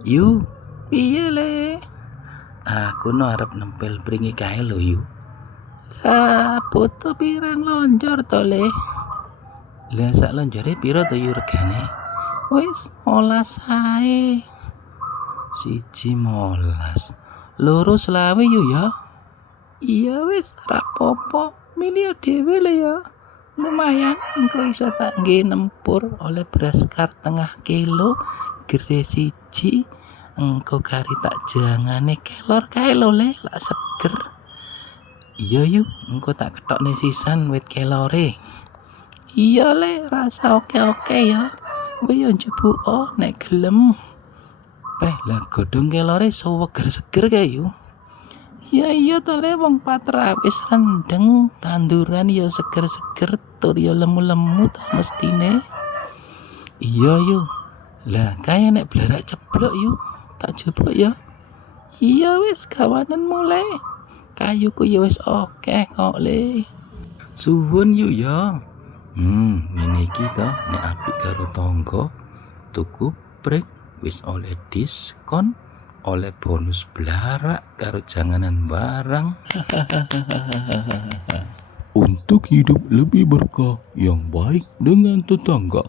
Yu, piye le? Aku no arep nempel pringi kae lho yu. Foto pirang lonjor to le? Lah sak lonjore piro to yu regane? Wis 12 ae. 1,12. Loro selawe yu ya. Iya wis ra popo. Milih dhewe le ya. Lumayan engko iso tak nggih nempur oleh beras 1/2 kilo gere siji engko kari tak jangane kelor kae lho le lak seger. Iya yuk engko tak ketokne sisan wit kelore. Iya le rasa oke-oke ya. Kowe yo njupuk nek gelem. Peh lah godhong kelore seger kae yuk. Iya to le wong patra wis rendeng, tanduran ya seger-seger, tur ya lemu-lemu ta mestine. Iya yuk. Lah kaya nek blarak ceblok yuk, tak jupuk ya. Iya wis kawanan mulai. Kayuku ya wis oke kok le. Suwun yuk ya. Ngene iki to nek apik karo tangga, tuku prik wis oleh diskon. Oleh bonus blarak karo janganan barang. Untuk hidup lebih berkah yang baik dengan tetangga.